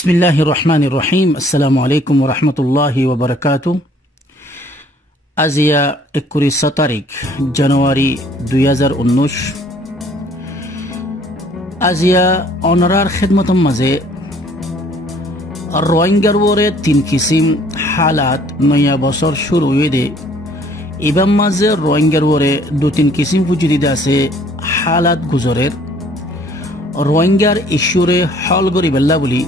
বিসমিল্লাহির রহমানির রহিম। আসসালামু আলাইকুম ওয়া রাহমাতুল্লাহি ওয়া বারাকাতুহু। আজিয়া 21 তারিখ জানুয়ারি 2019 আজিয়া অনরার খেদমতম মাঝে রোহিঙ্গার ওরে 3 কিসিম হালাত নয়া বছর শুরু হয়ে দে এবার মাঝে রোহিঙ্গার ওরে 2-3 কিসিম পুজুরিদে আছে হালাত গুজরের রোহিঙ্গার ইস্যুরে হল গরিবেল্লা বলি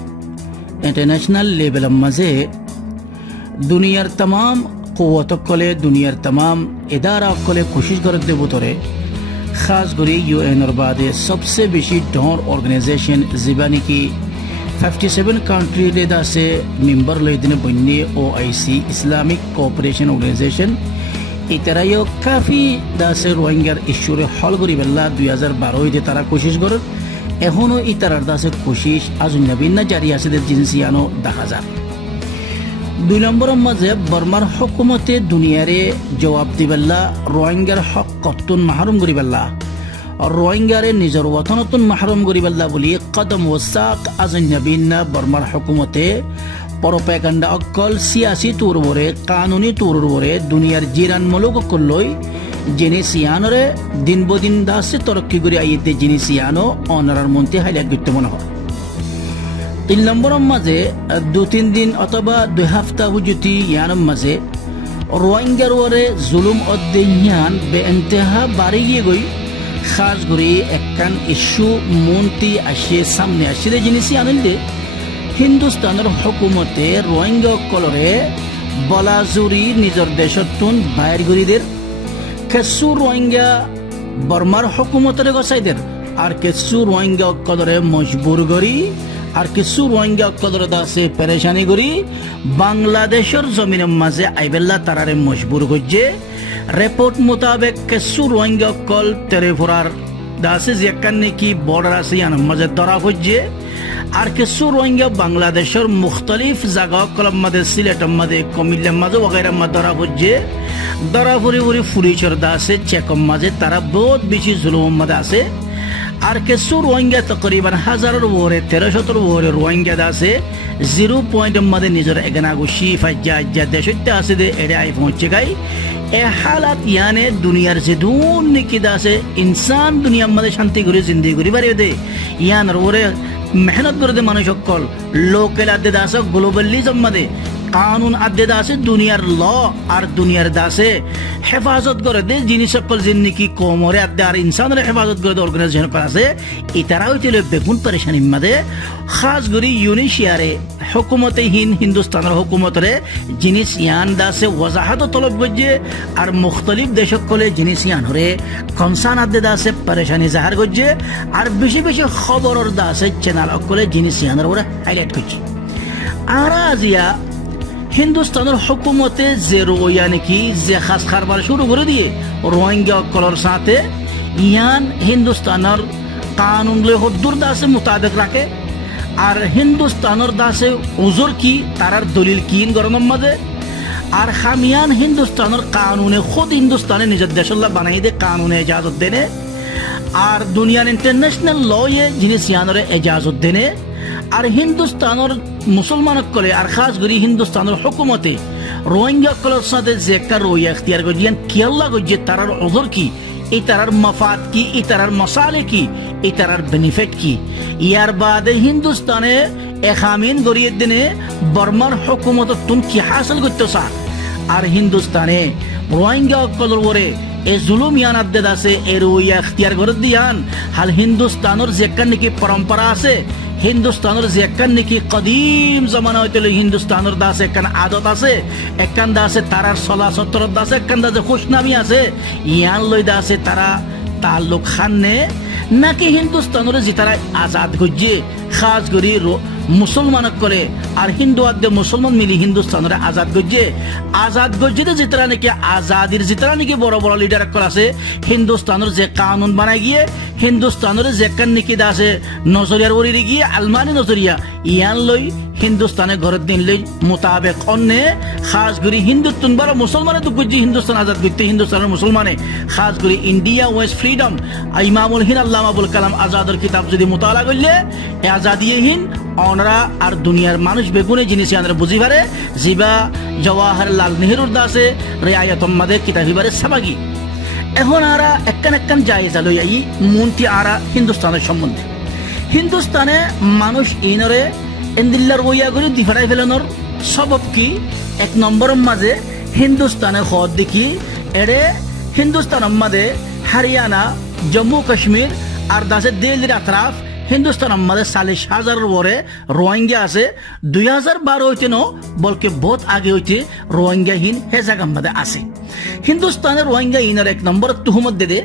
इंटरनेशनल लेवल मजे दुनियार तमाम कुव्वत कले दुनियार तमाम इदारा कले कोशिश कर दे बुतरे खास करी यूएन और बादे सबसे बेशी डोनर ऑर्गेनाइजेशन जिबानी की 57 कंट्री लेदा से मेंबर लेदने बन्ने ओआईसी इस्लामिक कोऑपरेशन ऑर्गेनाइजेशन इतरा यो काफी दासे रोहिंग्यार इश्यूरे हल करी बेल्ला 2012 दे तारा कोशिश कर এখনো ইতারার দাসে কোশিশ আজুন্নাবিন না জারি আছে জিনসিয়ানো দেখা যায়। 2 নম্বরের মাঝে বর্মার হুকুমতে দুনিয়ারে জবাব দিবেল্লা রোহিঙ্গার হক কতন মাহরুম করিবেল্লা রোহিঙ্গারে নিজের ওয়াতনতন মাহরুম করিবেল্লা বলি কদম ওসাক আজুন্নাবিন না বর্মার হুকুমতে প্রোপাগান্ডা অকল সিয়াসি তুরবরে কানুনি তুরবরে দুনিয়ার জিরান মুলুক কলই জিনিসিয়ানরে দিন বদিন দাসে তরক্কি করে আইতে জিনিসিয়ানো অনারার মন্ত্রী হাইলাইট করতে মনে হয়। 3 নম্বরের মাঝে 2-3 দিন অথবা 2 সপ্তাহ বুঝতি ইয়ানোর মাঝে রোহিঙ্গার ওরে জুলুম অধ্যয়ান বেএন্তেহা বাড়ি গিয়ে গই খাস করে একখান ইস্যু মন্ত্রী আসে সামনে আসে জিনিসিয়ানো দে হিন্দুস্তানের হুকুমতে রোহিঙ্গা কলরে বলাজুরি নিজের দেশতুন বাইর গরিদের কিছু রোহিঙ্গা বর্মার হুকুমতের গসাইদের আর কিছু রোহিঙ্গা কদরে মজবুর করি আর কিছু রোহিঙ্গা কদরে দাসে পেরেশানি করি বাংলাদেশের জমিনের মাঝে আইবেল্লা তারারে মজবুর করছে। রিপোর্ট মোতাবেক কিছু রোহিঙ্গা কল তেরেফোরার দাসে যেখান নাকি বর্ডার আছে ইয়ার মাঝে ধরা হচ্ছে আর কিছু রোহিঙ্গা বাংলাদেশের মুখতলিফ জায়গা কলম মাঝে সিলেটের মাঝে কুমিল্লার মাঝে ওগাইরার মাঝে ধরা হচ্ছে ধরা পড়ে পড়ে ফুরিচর দাসে চেকম মাঝে তারা বহুত বেশি জুলুম মাঝে আছে আর কিছু রোহিঙ্গা তকরিবান হাজারের ওরে 1300 ওরে রোহিঙ্গা দাসে 0 পয়েন্টের মাঝে নিজের এগানা গুছি ফাজ্জা দেশতে আছে দে এড়ে আই পৌঁছে গাই এ হালাত ইয়ানে দুনিয়ার যে দুন নাকি দাসে ইনসান দুনিয়ার মাঝে শান্তি করে জিন্দেগি করে বাড়িয়ে দে ইয়ানের ওরে মেহনত করে দে মানুষ সকল লোকেল আদে দাস গ্লোবালিজম মাঝে কানুন আদে দাসে দুনিয়ার ল আর দুনিয়ার দাসে হেফাজত করে দে জিনিস সকল জিন্দিগি কোমরে আদে আর ইনসানের হেফাজত করে দে অর্গানাইজেশন করা আছে ইতারা হইতে বেগুন পরেশানির মাঝে খাস করি ইউনিশিয়ারে হুকুমতে হিন্দুস্তানের হুকুমতরে জিনিস ইয়ান দাসে ওয়াজাহাত তলব করছে আর মুখতলিফ দেশ সকলে জিনিস ইয়ান হরে কনসান আদে দাসে পরেশানি জাহার করছে আর বেশি বেশি খবরের দাসে চ্যানেল সকলে জিনিস ইয়ানের ওরা হাইলাইট করছে। আর আজিয়া হিন্দুস্তানের হুকুমতে যে রোয়া নাকি যে খাস কারবার শুরু করে দিয়ে রোহিঙ্গা কলর সাথে ইয়ান হিন্দুস্তানের কানুন লে হদ্দুর দাসে মোতাবেক রাখে আর হিন্দুস্তানের দাসে উজুর কি তারার দলিল কিন গরমের মাঝে আর খামিয়ান হিন্দুস্তানের কানুনে খুদ হিন্দুস্তানে নিজের দেশল্লা বানাই দে কানুনে এজাজত দেনে আর দুনিয়ার ইন্টারন্যাশনাল লয়ে জিনিস ইয়ানরে এজাজত দেনে আর হিন্দুস্তানের মুসলমান কলে আর খাস করি হিন্দুস্তানের হুকুমতে রোহিঙ্গা কলের সাথে যে একটা রোয়া এখতিয়ার করছেন কেল্লা করছে তারার ওজর কি এই তারার মফাদ কি এই তারার মশালে কি এই তারার বেনিফিট কি ইয়ার বাদে হিন্দুস্তানে এখামিন গড়িয়ে দিনে বর্মার হুকুমত তুমি কি হাসিল করতে চান আর হিন্দুস্তানে রোহিঙ্গা কলের ওরে এ জুলুম ইয়ান আদে দাসে এ রোয়া এখতিয়ার করে দিয়ান হাল হিন্দুস্তানের যেখান নাকি পরম্পরা আছে হিন্দুস্তানের যে একখান নাকি কদিম জমানা হইতে হিন্দুস্তানের দাস একখান আদত আছে একখান দাসে তারার সলা সত্তর দাসে একখান দাসে খুশনামি আছে ইয়ান লই দাসে তারা তাল্লুক খাননে নাকি হিন্দুস্তানের যে তারা আজাদ করছে খাস করি মুসলমান করে আর হিন্দু আদে মুসলমান মিলি হিন্দুস্তানের আজাদ গজ্জে যে তারা নাকি আজাদির যে তারা নাকি বড় বড় লিডার আছে হিন্দুস্তানের যে কানুন বানাই গিয়ে হিন্দুস্তানের যে কান নাকি দাসে নজরিয়ার ওরি গিয়ে আলমানি নজরিয়া ইয়ান লই হিন্দুস্তানে ঘরের দিন লই মোতাবেক অন্যে খাস করি হিন্দুত্বন বড় মুসলমানে তো গজ্জি হিন্দুস্তান আজাদ করতে হিন্দুস্তানের মুসলমানে খাস করি ইন্ডিয়া ওয়েস্ট ফ্রিডম ইমামুল হিন্দ আল্লামা আবুল কালাম আজাদের কিতাব যদি মোতালা করলে দিয়েহীন অনরা আর দুনিয়ার মানুষ বেগুনে জিনিস আনরা বুঝি পারে জিবা জওয়াহরলাল নেহরুর দাসে রেআয়াতম মাদে কিতাবিবারে সাবাগি এখন আরা একখান জায়গা লই আই মন্ত্রী আরা হিন্দুস্তানের সম্বন্ধে হিন্দুস্তানে মানুষ ইনরে এন্দিল্লার বইয়া করে দিফারাই ফেলানোর সবব কি এক নম্বরের মাঝে হিন্দুস্তানে হদ দেখি এড়ে হিন্দুস্তানের মাঝে হরিয়ানা জম্মু কাশ্মীর আর দাসে দিল্লির আতরাফ হিন্দুস্তান আমাদের 40,000 ওরে রোহিঙ্গা আছে 2012 হইতে ন বলকে বহুত আগে হইতে রোহিঙ্গাহীন হে জায়গা আমাদের আছে হিন্দুস্তানের রোহিঙ্গাহীনের এক নম্বর তুহমত দে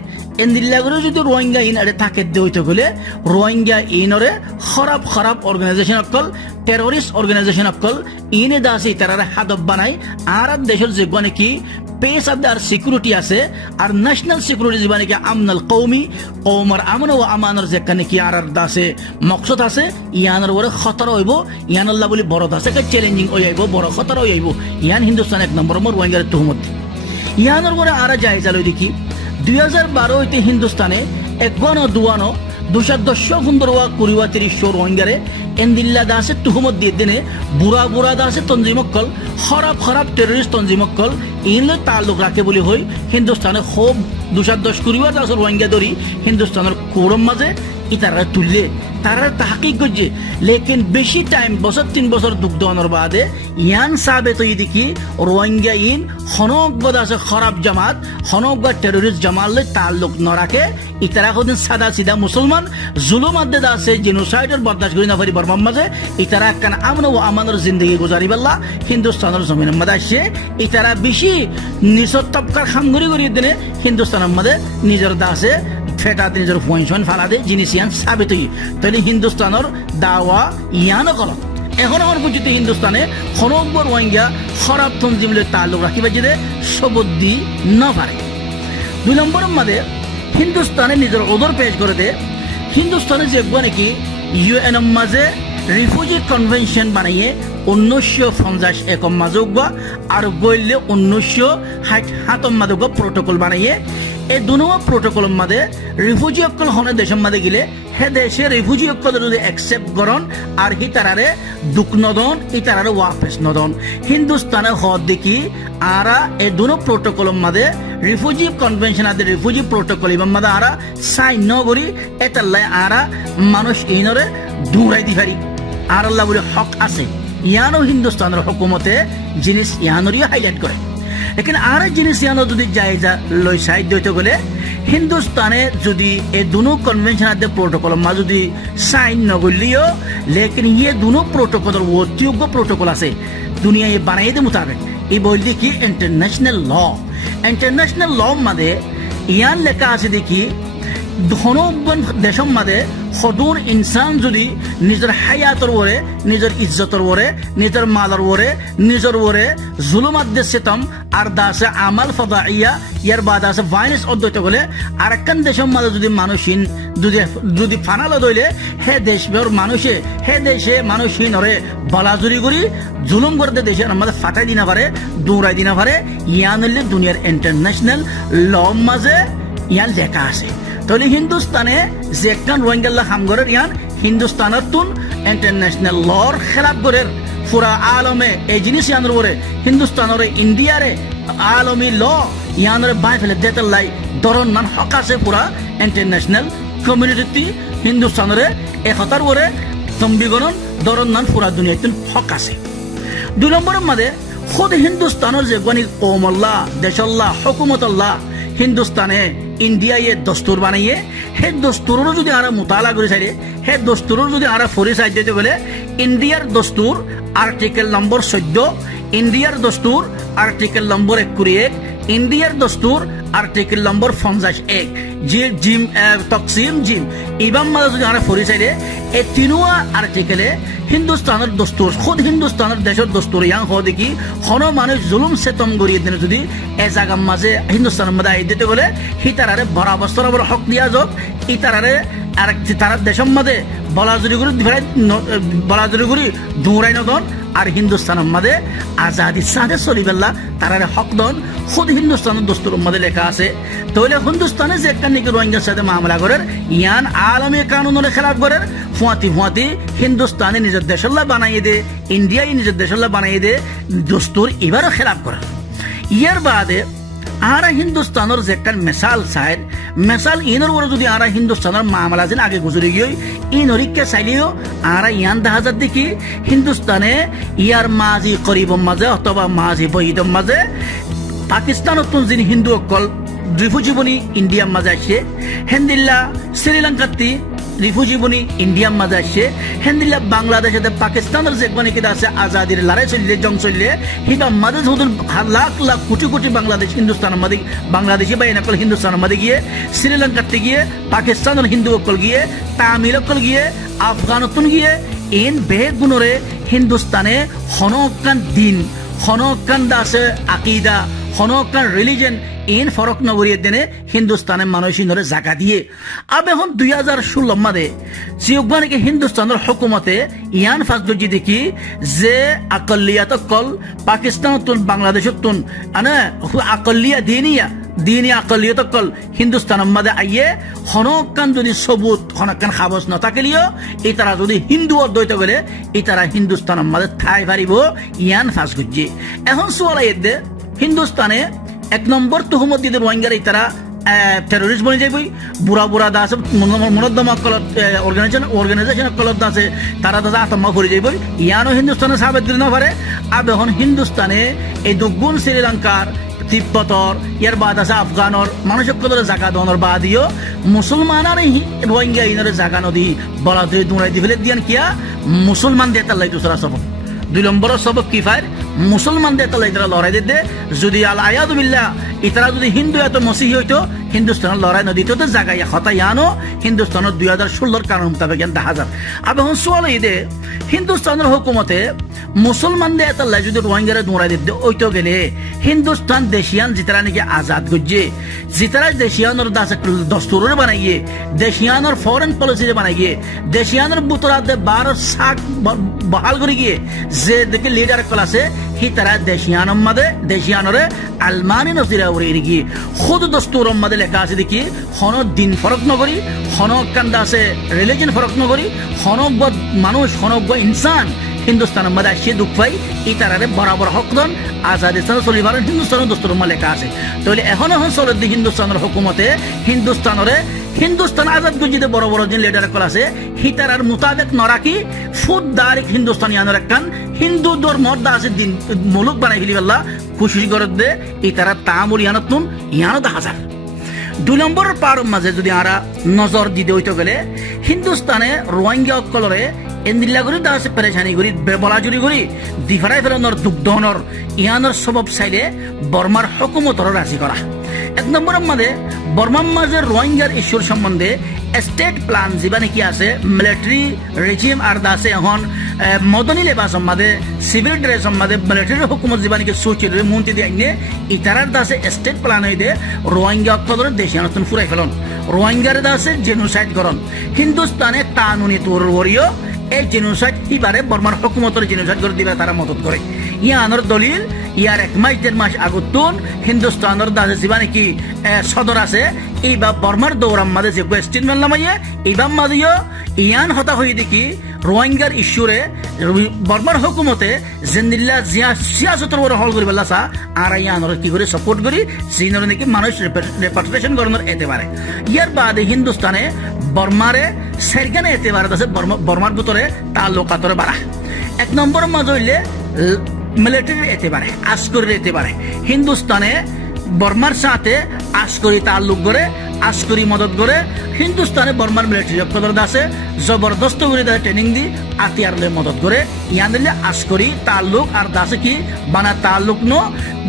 এন্দিল্লাগরে যদি রোহিঙ্গাহীন আরে থাকে দে হইতে গেলে রোহিঙ্গাহীনরে খারাপ অর্গানাইজেশন অকল টেররিস্ট অর্গানাইজেশন অকল ইনে দাসে তারা হাদব বানাই আর দেশের যে কি পেস আর সিকিউরিটি আছে আর ন্যাশনাল সিকিউরিটি জীবনে কি আমনাল কৌমি কৌমার আমন ও আমানের যেখানে কি আর দাসে মকসদ আছে ইয়ানের ওরে খতর হইব ইয়ানাল্লাহ বলি বড় দাসে চ্যালেঞ্জিং হয়ে আইব বড় খতর হয়ে আইব ইয়ান হিন্দুস্তান এক নম্বর মোর রোহিঙ্গার তুহমত ইয়ানের ওরে আর যাই চালই দেখি 2012 হইতে হিন্দুস্তানে একবানো দুয়ানো 210 ফুন্দরওয়া কুড়িওয়া 30 রোহিঙ্গারে এন্দিল্লা দাসে তুহমত দিয়ে দিনে বুড়া দাসে তঞ্জিমক্কল খারাপ টেররিস্ট তঞ্জিমক্কল ইনলে তাল্লুক রাখে বলি হই হিন্দুস্তানে খুব 210 কুড়িওয়া দাস রোহিঙ্গা ধরি হিন্দুস্তানের কোরম মাঝে ইতারা তুললে তারা তাহাকিক করছে লেকিন বেশি টাইম বছর 3 বছর দুগ্ধ অনর বাদে ইয়ান সাবে তো দেখি রোহিঙ্গা ইন হনকবাদ আছে খারাপ জামাত হনকবাদ টেররিস্ট জামালে তাল্লুক ন রাখে ইতারা কদিন সাদা সিধা মুসলমান জুলুম আদে আছে জেনোসাইডের বরদাস্ত করি না পারি বর্মার মাঝে ইতারা কান আমন ও আমানের জিন্দগি গুজারি বাল্লা হিন্দুস্তানের জমিনের মাঝে আসে ইতারা বেশি নিচর তবকার খামগুড়ি করিয়ে দিনে হিন্দুস্তানের মাঝে নিজের দাসে ফেটা নিজের পয়েন্ট ফালা দে জিনিস ইয়ান সাবিত তাহলে হিন্দুস্তানের দাওয়া ইয়ানও গলত এখন আমার পর্যন্ত হিন্দুস্তানে হনব্বর রোহিঙ্গা খারাপ তঞ্জিমলে তাল্লুক রাখিবা যে সবদ্দি না পারে 2 নম্বরের মাঝে হিন্দুস্তানে নিজের ওদর পেশ করে দে হিন্দুস্তানে যে নাকি ইউএন মাঝে রিফিউজি কনভেনশন বানিয়ে 1950 একম মাঝে আর গইলে 1960 মাঝে প্রোটোকল বানিয়ে এই দুনো প্রোটোকলের মাঝে রিফিউজি অকল হনে দেশের মাঝে গেলে হে দেশে রিফিউজি অকল যদি অ্যাকসেপ্ট করন আর হিতারারে দুঃখ নদন ইতারারে ওয়াপস নদন হিন্দুস্তানে হদ দেখি আরা এই দুনো প্রোটোকলের মাঝে রিফিউজি কনভেনশন আদে রিফিউজি প্রোটোকল এর মাঝে আরা সাইন ন করি এতাল্লাই আরা মানুষ ইনরে দূরাই দি পারি আর আল্লাহ বলে হক আছে ইয়ানো হিন্দুস্তানের হুকুমতে জিনিস ইয়ানরই হাইলাইট করে लेकिन আর জিনিস ইয়ানো যদি জায়গা লই সাইড হইতে গেলে হিন্দুস্তানে যদি এই দুনো কনভেনশন আদে প্রোটোকল মা যদি সাইন ন করলিও लेकिन ये दोनों प्रोटोकॉल वो योग्य प्रोटोकॉल আছে दुनिया ये बनाए दे मुताबिक ये बोलती कि इंटरनेशनल लॉ मादे ইয়ান লেখা আছে দেখি ধনবান দেশের মাঝে সদুন ইনসান যদি নিজের হায়াতর ওরে নিজের ইজ্জতর ওরে নিজের মালার ওরে নিজের ওরে জুলুমাত দেশতাম আর দাসে আমাল ফাদাইয়া ইয়ার বাদ আছে ভাইলেন্স অদ্বৈত বলে আর একখান দেশের মাঝে যদি মানুষহীন যদি ফানালো দইলে হে দেশের মানুষে হে দেশে মানুষহীন ওরে বলাজুরি করি জুলুম করতে দেশের আমাদের ফাটাই দিনা পারে দৌড়াই দিনা পারে ইয়ান হলে দুনিয়ার ইন্টারন্যাশনাল ল মাঝে ইয়ান লেখা আছে তাহলে হিন্দুস্তানে যে একখান রোহিঙ্গা হামগরের ইয়ান হিন্দুস্তানের তুন ইন্টারন্যাশনাল লর খেলাপ করে পুরা আলমে এই জিনিস ইয়ানোর ওরে হিন্দুস্তানের ইন্ডিয়ারে আলমী ল ইয়ানোর বাই ফেলে দেতের লাই ধরন নান হক আছে পুরা ইন্টারন্যাশনাল কমিউনিটি হিন্দুস্তানের একতার ওরে তম্বিগণন ধরন নান পুরা দুনিয়াতে হক আছে 2 নম্বরের মাঝে খুদ হিন্দুস্তানের যে গণি কৌমল্লাহ দেশল্লাহ হুকুমতল্লাহ হিন্দুস্তানে इंडिया ये दस्तूर बनाइए हे दस्तूर যদি আরা মুতালা করে চাইলে হে দস্তূর যদি আরা ফরি চাই দিতে বলে ইন্ডিয়ার দস্তূর আর্টিকেল নম্বর 14 ইন্ডিয়ার দস্তূর আর্টিকেল নম্বর 21 ইন্ডিয়ার দস্তূর আর্টিকেল নম্বর 51 যে জিম তকসিম জিম ইবাম মাদা যদি আরা ফরি চাইলে এই তিনওয়া আর্টিকেলে হিন্দুস্তানের দস্তূর খুদ হিন্দুস্তানের দেশের দস্তূর ইয়াং হ দেখি হন মানুষ জুলুম সেতম গড়িয়ে দিনে যদি এ জায়গার মাঝে হিন্দুস্তানের মাঝে আই দিতে বলে হিতারারে বরাবর হক দিয়া যাক ইতারারে আর তারা দেশের মাঝে বলাজুরি করে দৌড়াই নদন আর হিন্দুস্তানের মাঝে আজাদি সাথে চলিবেলা তারারে হক দন খুদ হিন্দুস্তানের দস্তুরের মাঝে লেখা আছে। তাহলে হিন্দুস্তানে যে একটা নাকি রোহিঙ্গার সাথে মামলা করেন ইয়ান আলমী কানুনের খেলাফ করেন ফুয়াতি হিন্দুস্তানে নিজের দেশল্লা বানাইয়ে দে, ইন্ডিয়ায় নিজের দেশল্লা বানাইয়ে দে, দস্তুর এবারও খেলাফ করেন। ইয়ার বাদে আরা হিন্দুস্তানের যে একটা মেসাল চায় মেসাল ইনর ওরা যদি আরা হিন্দুস্তানের মামলা যেন আগে গুজরে গিয়ে ইনরিককে চাইলেও আরা ইয়ান দেখা যার দেখি হিন্দুস্তানে ইয়ার মাঝি করিবর মাঝে অথবা মাঝি বহিদর মাঝে পাকিস্তানত যিনি হিন্দু অকল রিফিউজি বনি ইন্ডিয়ার মাঝে আসছে, হেন্দিল্লা শ্রীলঙ্কাতে রিফিউজি বনি ইন্ডিয়ার মাঝে আসছে, হেন্দিল্লা বাংলাদেশে পাকিস্তানের যে মানে কিনা আছে আজাদির লড়াই চললে জং চললে হিবা মাঝে ধরুন লাখ লাখ কোটি বাংলাদেশ হিন্দুস্তানের মাঝে বাংলাদেশি বা এনকল হিন্দুস্তানের মাঝে গিয়ে শ্রীলঙ্কাতে গিয়ে পাকিস্তানের হিন্দু অকল গিয়ে তামিল অকল গিয়ে আফগানতন গিয়ে এন বেগ গুণরে হিন্দুস্তানে হনকান দিন হনকান দাসে আকিদা হনকান রিলিজন এন ফরক নগরীর দিনে হিন্দুস্তানের মানুষ ইনরে জায়গা দিয়ে আব এখন 2016 মাদে জিওবানিকে হিন্দুস্তানের হুকুমতে ইয়ান ফাজদুজি দেখি যে আকলিয়াত কল পাকিস্তানতুন বাংলাদেশতুন আনে আকলিয়া দিনী আকলিয়ত কল হিন্দুস্তানের মাঝে আইয়ে হনকান যদি সবুত হনকান খাবস না থাকলেও এটারা যদি হিন্দু অদ্বৈত গেলে এটারা হিন্দুস্তানের মাঝে ঠাই পারিব ইয়ান ফাঁস গুজি। এখন সোয়াল দে হিন্দুস্তানে এক নম্বর তুহমত দিতে রোহিঙ্গার তারা টেরোরিস্ট বনে যাবই বুড়া দাস মনোদ্দমা কলত অর্গানাইজেশন কলত আছে তারা দাদা আত্মা করে যাবই ইয়ানো হিন্দুস্তানে সাবেদ দিলে না পারে। আব এখন হিন্দুস্তানে এই দুগুণ শ্রীলঙ্কার তিব্বতর ইয়ার বাদ আছে আফগানর মানুষের জায়গা দনের বাদিও মুসলমানার রোহিঙ্গা ইনরে জায়গা নদী বলা দৌড়াই দি ফেলে দিয়ান কিয়া মুসলমান দিয়ে তার লাই দুসরা সবক 2 নম্বরের সবক কি ফাইর মুসলমান দিয়ে তার লাই তারা লড়াই দিতে যদি আল আয়াদুবিল্লাহ ইতারা যদি হিন্দু এত মসিহি হইতো হিন্দুস্তানের লড়াই নদীতে তো জায়গায় হতাই আনো হিন্দুস্তানের 2016 কানুন মোতাবেক দেখা যায়। আবার এখন সোয়াল দে হিন্দুস্তানের হুকুমতে মুসলমান দিয়ে এত লাই যদি রোহিঙ্গারে দৌড়াই দিতে ওইতো গেলে হিন্দুস্তান দেশিয়ান যেতারা নাকি আজাদ গজ্জে যেতারা দেশিয়ানোর দস্তুরের বানাইয়ে দেশিয়ানোর ফরেন পলিসি বানাইয়ে দেশিয়ানোর বুতরাতে 12 শাক বহাল করে গিয়ে যে দেখে লিডার কল আছে হি তারা দেশিয়ানোর মাঝে দেশিয়ানোরে আলমানি নজিরা উড়ে গিয়ে খুদ দস্তুরের মাঝে লেখা আছে দেখি হন দিন ফরক নগরী হনক কান্দা আছে রিলিজন ফরক নগরী হনক মানুষ হনক ইনসান হিন্দুস্তানের মাঝে আসছে দুঃখ পাই এই তারারে বরাবর হক দন আজাদিস্তান চলিবার হিন্দুস্তানের দস্তুরের মাঝে লেখা আছে। তাহলে এখন চলে হিন্দুস্তানের হুকুমতে হিন্দুস্তান আজাদ গজিতে বড় যে লিডার কল আছে হিতারার মোতাবেক নরাকি ফুট দারিক হিন্দুস্তান ইয়ানোর একখান হিন্দু ধর্মর আছে দিন মুলুক বানাই ফেলি পেলা খুশি করে দে এই তারা তামুর ইয়ানতুন ইয়ানো 10,000। 2 নম্বরের পাড়ের মাঝে যদি আরা নজর দিতে হইতে গেলে হিন্দুস্তানে রোহিঙ্গা অকলরে এন্দিল্লা করি দাসে পেরেশানি করি বলাজুরি করি দিফারাই ফেলানোর দুগ্ধনর ইয়ানোর সবব চাইলে বর্মার হুকুমতর রাজি করা। 1 নম্বরের মাঝে বর্মার মাঝে রোহিঙ্গার ইস্যুর সম্বন্ধে স্টেট প্ল্যান যা নাকি আছে মিলিটারি রেজিম আর দাসে এখন মদনী লেবাস সম্মাদে সিভিল ড্রেস সম্মাদে মিলিটারি হুকুমত যা নাকি সুচির মন্ত্রী দিয়ে ইতারার দাসে স্টেট প্ল্যান হয়ে রোহিঙ্গা অক্ষরের দেশে নতুন ফুরাই ফেলন রোহিঙ্গার দাসে জেনোসাইড করন হিন্দুস্তানে তানুনি তোর ওরিও এই জেনোসাইড ইবারে বর্মার হুকুমতের জেনোসাইড করে দিবে তারা মদত করে ইয়ানোর দলিল ইয়ার 1 মাস 1.5 মাস আগতুন হিন্দুস্তানের দাসে যা নাকি সদর আছে এইবা বর্মার দৌরাম মাঝে যে স্টেটমেন্ট নামাইয়ে এইবার মাঝেও ইয়ান হতা হয়ে দেখি রোহিঙ্গার ইস্যুরে বর্মার হুকুমতে জেন্দিল্লা সিয়াসতর বড় হল করি পেলা চা আর ইয়ানোর কি করে সাপোর্ট করি যিনি নাকি মানুষ রেপাট্রিয়েশন করানোর এতে পারে। ইয়ার বাদে হিন্দুস্তানে বর্মারে সেরখানে এতে পারে আছে বর্মার ভিতরে তার লোকাতরে বাড়া। 1 নম্বরের মাঝে হইলে মিলিটারি এতে পারে আসকরি এতে পারে হিন্দুস্তানে বর্মার সাথে আসকরি তাল্লুক করে আসকরি মদত করে হিন্দুস্তানে বর্মার মিলিটারি অক্ষর আছে জবরদস্ত করে তাদের ট্রেনিং দি আতিয়ারলে মদত করে ইয়ান দিলে আসকরি তাল্লুক আর দাসে কি বানা তাল্লুক নো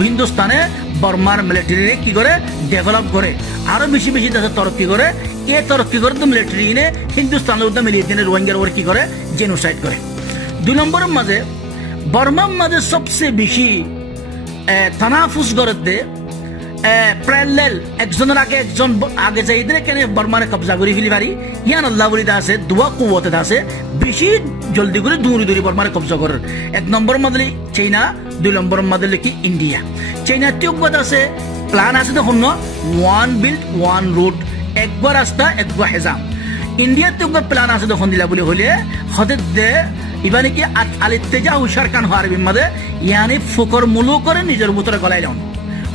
হিন্দুস্তানে বর্মার মিলিটারি কি করে ডেভেলপ করে আরো বেশি দেশে তরক্কি করে এই তরক্কি করে তো মিলিটারি এনে হিন্দুস্তানের মধ্যে মিলিয়ে দিনে রোহিঙ্গার ওপর কি করে জেনোসাইড করে। 2 নম্বরের মাঝে বর্মার মাঝে সবচেয়ে বেশি তানাফুস করে দে প্যারালাল একজনের আগে একজন আগে যাইদের কেন বর্মারে কবজা করে ফেলি পারি ইয়ান আল্লাহ বলি আছে দুয়া কুওয়াতে আছে বেশি জলদি করে দূরে বর্মারে কবজা করার এক নম্বর মধ্যে চাইনা দুই নম্বর মধ্যে কি ইন্ডিয়া চাইনা তিব্বত আছে প্ল্যান আছে দেখুন ওয়ান বিল্ড ওয়ান রুট একবার রাস্তা একবার হেজাম ইন্ডিয়ার তিব্বত প্ল্যান আছে দেখুন দিলা বলে হলে হঠাৎ দে ইবানি কি আলিত্তেজা হুশার খান হওয়ার মধ্যে ইয়ানি ফুকর মুলু করে নিজের ভিতরে গলাইলেন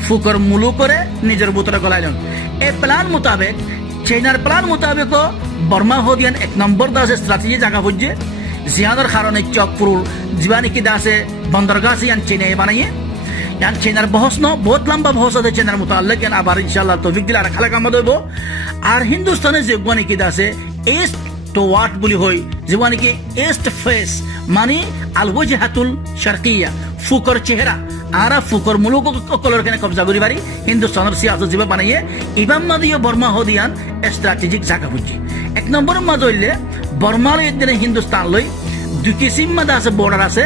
ফুকর মুলু করে নিজের ভিতরে গলাইলেন এই প্ল্যান মোতাবেক চাইনার প্ল্যান মোতাবেক বর্মা হদিয়ান এক নম্বর দাসে স্ট্র্যাটেজি জায়গা বুঝছে জিয়ানোর কারণে চকপুর জীবানি কি দাসে বন্দরগাহ ইয়ান চেনাই বানাইয়ে ইয়ান চেনার বহস ন বহুত লম্বা বহস আছে চেনার মোতাল্লিক ইয়ান আবার ইনশাআল্লাহ তৌফিক দিলে আর খালা কাম দেব আর হিন্দুস্তানে যে জীবানি কি দাসে ইস্ট তো ওয়াট বলি হই জীবানি কি ইস্ট ফেস মানে আলওয়াজহাতুল শারকিয়া ফুকর চেহারা আরা ফুকর মুলুক কলর কেন কবজা করি পারি হিন্দুস্তানের সিয়াসত জিবা বানাইয়ে ইবাম মাদিও বর্মা হদিয়ান স্ট্র্যাটেজিক জায়গা বুঝছি এক নম্বর মাঝে হইলে বর্মার দিনে হিন্দুস্তান লই দুই কিসিম মাঝে আছে বর্ডার আছে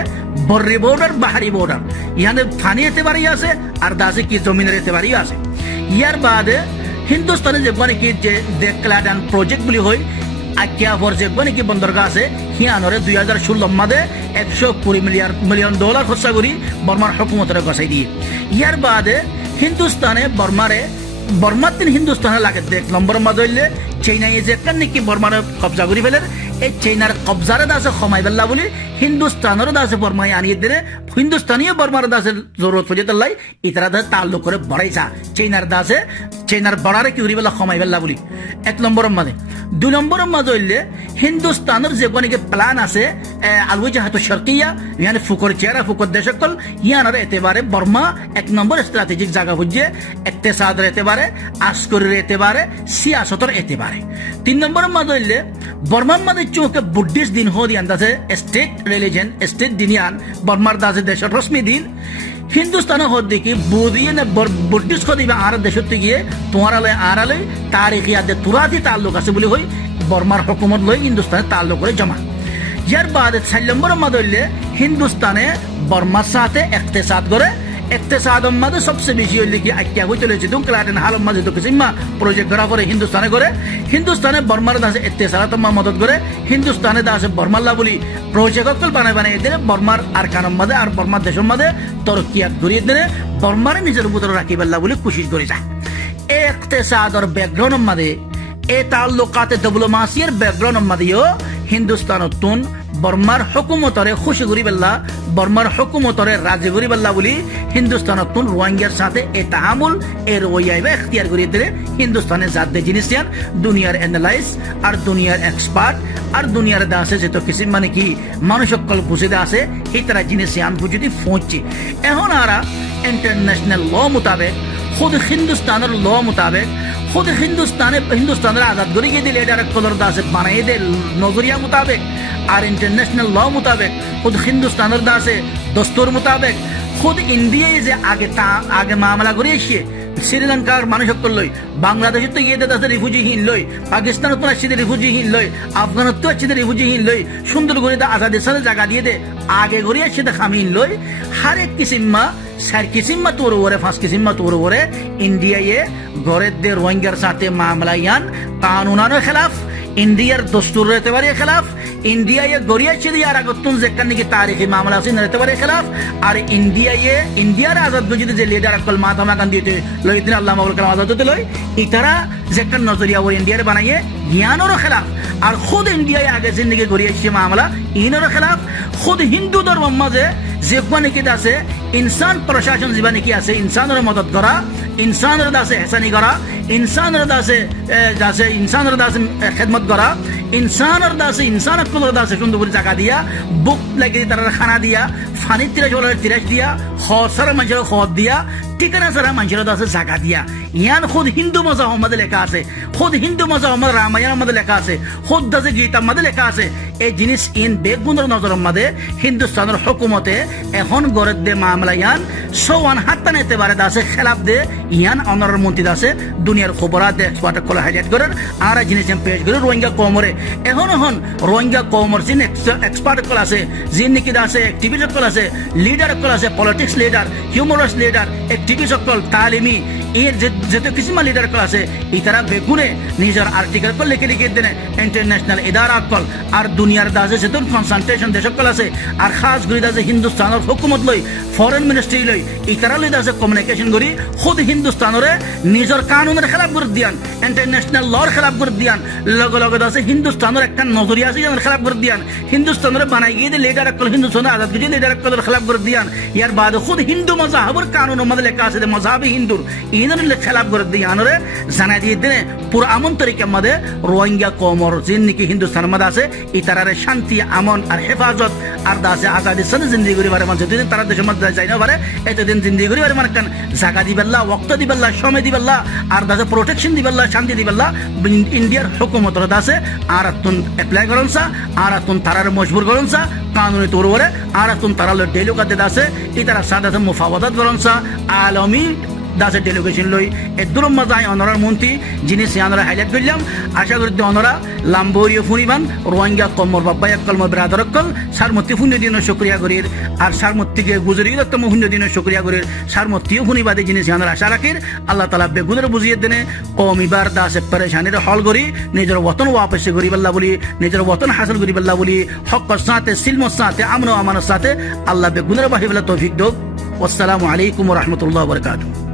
বর্রি বর্ডার বাহারি বর্ডার ইহানে ফানি এতে বাড়ি আছে আর দাসে কি জমিনের এতে বাড়ি আছে ইয়ার বাদে হিন্দুস্তানে যে মানে কি যে ডেক্লারেশন প্রজেক্ট বলি হয় আকিয়া ফর যে মানে কি বন্দরগাহ আছে হিয়ানরে 2016 মাদে $120 মিলিয়ন খরচা করি বর্মার হুকুমতের গছাই দিয়ে ইয়ার বাদে হিন্দুস্তানে বর্মাতিন হিন্দুস্তানে লাগে এক নম্বর মাদে হইলে চাইনা যে কান কি বর্মার কবজা করি ফেলের এই চাইনার কবজারে দাসে কমাই ফেললা বলি হিন্দুস্তানের দাসে বর্মায় আনিয়ে দিলে হিন্দুস্তানীয় বর্মার দাসের জরুরত পড়ে তাল্লাই ইতারা দাসে তাল্লুক করে বড়াইছা চাইনার দাসে চাইনার বড়ারে কি করি ফেলা কমাই ফেললা বলি এক নম্বরের মাঝে দুই নম্বরের মাঝে হইলে হিন্দুস্তানের যে কোনো প্ল্যান আছে আলওয়াজহাতুল শারকিয়া ইয়ানি ফুকর চেহারা ফুকর দেশকল ইয়ানার এতেবারে বর্মা এক নম্বর স্ট্র্যাটেজিক জায়গা বুঝছে ইকতিসাদের এতেবারে আস্করের এতেবারে সিয়াসতের এতেবারে তিন নম্বরের মাঝে হইলে বর্মার মাঝে চোখে বুদ্ধিস্ট দিন হো দিয়ান দাসে স্টেট রিলিজন স্টেট দিনিয়ান বর্মার দাসে দেশের রশ্মি দিন হিন্দুস্তানে হদ দেখি বুদিয়ে না বুদ্ধিস্ট দিবে আর দেশত গিয়ে তোমার আড়ালে তারিখি আদে তুরাদি তাল্লুক আছে বলে হই বর্মার হুকুমত লই হিন্দুস্তানে তাল্লুক করে জমা ইয়ার বাদে 4 নম্বরের মাঝে হইলে হিন্দুস্তানে বর্মার সাথে ইকতিসাদ করে ইকতিসাদের মাঝে সবচেয়ে বেশি হইলে কি আকিয়া হই চলেছে দুম ক্লাটেন হালম মাঝে তো কিসিমা প্রজেক্ট করা করে হিন্দুস্তানে বর্মার দাসে ইকতিসাদ মদত করে হিন্দুস্তানে দাসে বর্মাল্লা বলি প্রজেক্ট বানাই দিলে বর্মার আর কানম মাঝে আর বর্মার দেশের মাঝে তরকিয়াত করিয়ে দিলে বর্মারে নিজের উপর রাখিবেল্লা বলি কোশিশ করে যায় ইকতিসাদর ব্যাকগ্রাউন্ডের মাঝে এ তাল্লুকাতে ডিপ্লোমাসির ব্যাকগ্রাউন্ডের মাঝেও হিন্দুস্তানতুন বর্মার হুকুমতরে খুশি করি বেল্লা বর্মার হুকুমতরে রাজি করি বেল্লা বলি হিন্দুস্তানতুন রোহিঙ্গার সাথে এ তাহামুল এর ওয়াইবা এখতিয়ার করিয়ে দিলে হিন্দুস্তানে জাতদের জিনিস দুনিয়ার অ্যানালাইজ আর দুনিয়ার এক্সপার্ট আর দুনিয়ার দাসে যেত কিছু মানে কি মানুষ সকল বুঝে আছে এই তারা জিনিস আন বুঝিতে পৌঁছছে এখন আরা इंटरनेशनल लॉ मुताबिक खुद हिंदुस्तान लॉ मुताबिक खुद हिंदुस्तान आजाद गरी के लीडर कलरदा से बनाए दे नजरिया मुताबिक और इंटरनेशनल लॉ मुताबिक खुद हिंदुस्तान से दस्तूर मुताबिक खुद इंडिया जे आगे मामला करिए श्रीलंकार मानुष लई बांग्लादेश तो ये दादा रिफ्यूजिहीन लई पाकिस्तान तो अच्छे रिफ्यूजिहीन लई आफगान तो अच्छे रिफ्यूजिहीन लई सुंदर गरी आजादी साथ जगह दिए दे आगे गरी अच्छे खामीन लई हर एक किस्म सर किस्म तोर ओरे फांस किस्म तोर ओरे इंडिया ये गौरे दे रोहिंग्यार साथे मामला यान कानूनानो खिलाफ इंडियार दस्तूर रहते बारे खिलाफ इंडिया ये गोरिया चिड़ी यार अगतुन जेकरने की तारीखी मामला से रहते बारे खिलाफ और इंडिया आजाद गुजरी जे लीडर अकल महात्मा गांधी थे लोग इतने अल्लाह मौला कलाम आजाद थे लोग इतना जेकर नजरिया वो इंडिया बनाइए ज्ञानों खिलाफ और खुद इंडिया आगे जिंदगी गोरिया मामला इनों खिलाफ खुद हिंदू धर्म से जेबाने की दासे इंसान प्रशासन जीवाने की आसे इंसान मदद करा इंसान दासे एहसानी करा इंसान दासे जासे इंसान दासे खिदमत करा इंसान दासे इंसान अक्ल दासे सुंदर जगह दिया बुक लगे तरह खाना दिया फानी तिरज वाला तिरज दिया खौसर मंजर खौद दिया ठिकाना सरा मंजर दासे जगह दिया यान खुद हिंदू मज़हब मद लेखा से खुद हिंदू मज़हब मद रामायण मद लेखा से खुद दासे गीता मद लेखा से ए जिनिस इन बेगुंदर नजर मदे हिंदुस्तान हुकूमते এখন গরদ দে মামলা ইয়ান সোয়ান হাত্তানে তেবারে দাসে খেলাফ দে ইয়ান অনার মন্ত্রী দাসে দুনিয়ার খবরাত দে এক্সপার্ট কল হাইলাইট করেন আর জিনিস পেশ করে রোহিঙ্গা কমরে এখন রোহিঙ্গা কমর জিন এক্সপার্ট কল আছে জিন নিকি দাসে অ্যাক্টিভিস্ট কল আছে লিডার কল আছে politics leader human rights leader activist কল তালিমি এর যেতে কিসিমা লিডার কল আছে ইতারা বেগুনে নিজের আর্টিকেল কল লিখে দেনে ইন্টারন্যাশনাল ইদারা কল আর দুনিয়ার দাজে যেতন কনসালটেশন দেশ কল আছে আর খাস করে দাজে হিন্দুস্তানের হুকুমত লই ফরেন মিনিস্ট্রি লই ইতারা লই দাজে কমিউনিকেশন করি খুদ হিন্দুস্তানরে নিজের কানুনের খেলাফ করে দিয়ান ইন্টারন্যাশনাল লর খেলাফ করে দিয়ান লগে লগে দাজে হিন্দুস্তানের একটা নজরিয়া আছে যেন খেলাফ করে দিয়ান হিন্দুস্তানের বানাই গিয়ে লিডার কল হিন্দুস্তানের আজাদ গিয়ে লিডার কলের খেলাফ করে দিয়ান ইয়ার বাদ খুদ হিন্দু মজাহবর কানুন মধ্যে লেখা আছে যে মজাহবি হিন্দুর ইনর খেলাফ করে দিয়ানরে জানাই দিয়ে দিনে পুরো আমন তরিকার মধ্যে রোহিঙ্গা কমর জিন নাকি হিন্দুস্তানের মধ্যে আছে ইতারারে শান্তি আমন আর হেফাজত আর দাসে আজাদির সাথে জিন্দিগি করি পারে মানুষ যদি তারা দেশের মধ্যে যাই না পারে এতদিন জিন্দিগি করি পারে মানে কারণ জায়গা দিবেল্লা ওক্ত দিবেল্লা সময় দিবেল্লা আর দাসে প্রোটেকশন দিবেল্লা শান্তি দিবেল্লা ইন্ডিয়ার হুকুমতর দাসে আর তুন অ্যাপ্লাই করনসা আর তুন তারার মজবুর করনসা কানুনি তোর ওরে আর তুন তারালে ডেলিগাতে দাসে ইতারা সাদাতে মুফাওয়াদাত করনসা আলমী দাসের ডেলিগেশন লই এদুরম মাজাই অনরার মন্ত্রী যিনি সিয়ানরা হাইলাইট করলাম আশা করি অনরা লাম্বরীয় ফুনিবান রোহিঙ্গা কমর বাব্বাই কলম ব্রাদার কল সারমতি ফুন্য দিন শুক্রিয়া করির আর সারমতিকে গুজরি দত্তম ফুন্য দিন শুক্রিয়া করির সারমতিও ফুনিবাদে যিনি সিয়ানরা আশা রাখির আল্লাহ তালা বেগুনের বুঝিয়ে দেনে কমিবার দাসে পরেশানির হল করি নিজের ওতন ওয়াপসে করিবাল্লা বলি নিজের ওতন হাসিল করিবাল্লা বলি হকর সাথে সিলমর সাথে আমন আমানের সাথে আল্লাহ বেগুনের বাহিবেলা তৌফিক দোক। আসসালামু আলাইকুম ওয়া রাহমাতুল্লাহি ওয়া বারাকাতুহু।